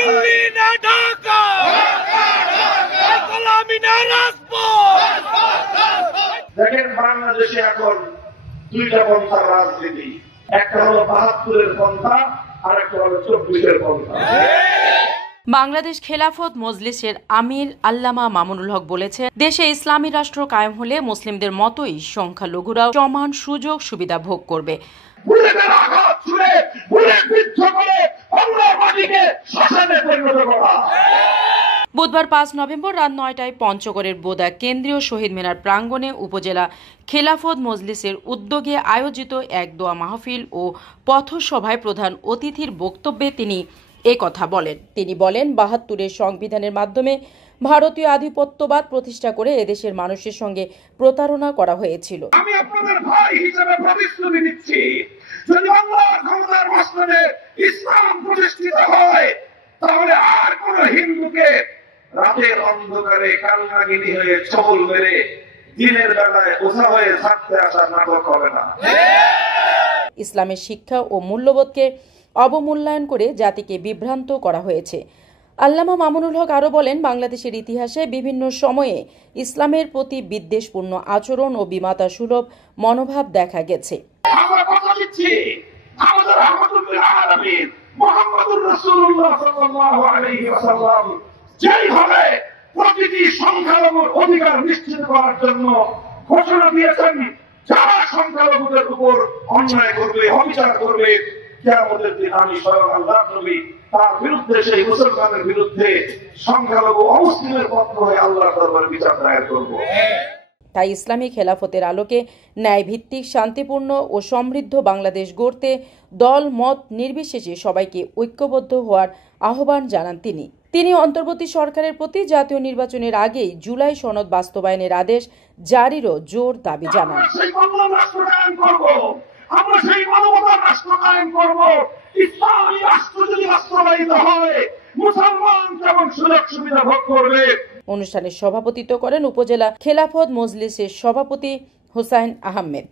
দিল্লি না ঢাকা, গোলামি না রাজপথ। দেখেন বাংলাদেশে এখন দুইটা পন্থার রাজনীতি, একটা হলো ৭২-এর পন্থা আর একটা হলো ২৪-এর পন্থা। বাংলাদেশ খেলাফত মজলিসের আমির আল্লামা মামুনুল হক বলেছেন, দেশে ইসলামী রাষ্ট্র কায়েম হলে মুসলিমদের মতোই সংখ্যালঘুরাও সমান সুযোগ সুবিধা ভোগ করবে। বুধবার ৫ নভেম্বর রাত ৯টায় পঞ্চগড়ের বোদা কেন্দ্রীয় শহীদ মিনার প্রাঙ্গণে উপজেলা খেলাফত মজলিসের উদ্যোগে আয়োজিত এক দোয়া মাহফিল ও পথসভায় প্রধান অতিথির বক্তব্যে তিনি কথা বলেন। তিনি বলেন, ৭২-এর সংবিধানের মাধ্যমে ভারতীয় আধিপত্যবাদ প্রতিষ্ঠা করে এদেশের মানুষের সঙ্গে প্রতারণা করা হয়েছিল। আমি আপনাদের ভাই হিসেবে প্রতিশ্রুতি দিচ্ছি, যদি আল্লাহর ক্ষমতার মসনদে ইসলাম প্রতিষ্ঠিত হয় তাহলে আর কোন হিন্দুকে রাতের অন্ধকারে কালনাগিনী হয়ে ছবল মেরে দিনের বেলায় ওঝা হয়ে থাকতে আসার নাটক হবে না। ইসলামের শিক্ষা ও মূল্যবোধকে অবমূল্যায়ন করে জাতিকে বিভ্রান্ত করা হয়েছে। আল্লামা মামুনুল হক আরও বলেন, বাংলাদেশের ইতিহাসে বিভিন্ন সময়ে ইসলামের প্রতি বিদ্বেষপূর্ণ আচরণ ও বিমাতা সুলভ মনোভাব দেখা গেছে। আমরা কথা দিচ্ছি, আমাদের রাহমাতুল আলামিন মুহাম্মদুর রাসূলুল্লাহ সাল্লাল্লাহু আলাইহি ওয়াসাল্লাম যেইভাবে প্রতিটি সংখ্যালঘুর অধিকার নিশ্চিত করার জন্য ঘোষণা দিয়েছেন, যারা সংখ্যালঘুদের উপর অন্যায় করবে, অবিচার করবে, কিয়ামতের দিন আমি স্বয়ং আল্লাহর নবী তার বিরুদ্ধে, সেই মুসলমানের বিরুদ্ধে সংখ্যালঘু অমুসলিমের পক্ষ হয়ে আল্লাহর দরবারে বিচার দায়ের করব। তাই ইসলামী খেলাফতের আলোকে ন্যায়ভিত্তিক, শান্তিপূর্ণ ও সমৃদ্ধ বাংলাদেশ গড়তে দল মত নির্বিশেষে সবাইকে ঐক্যবদ্ধ হওয়ার আহ্বান জানান তিনি। তিনি অন্তর্বর্তী সরকারের প্রতি জাতীয় নির্বাচনের আগেই জুলাই সনদ বাস্তবায়নের আদেশ জারিরও জোর দাবি জানান। আমরা সেই মানবতার রাষ্ট্র কায়েম করব। ইসলামী রাষ্ট্র যদি বাস্তবায়িত হয়, মুসলমান যেমন সুযোগ সুবিধা ভোগ করবে। অনুষ্ঠানে সভাপতিত্ব করেন উপজেলা খেলাফত মজলিসের সভাপতি হোসাইন আহমেদ।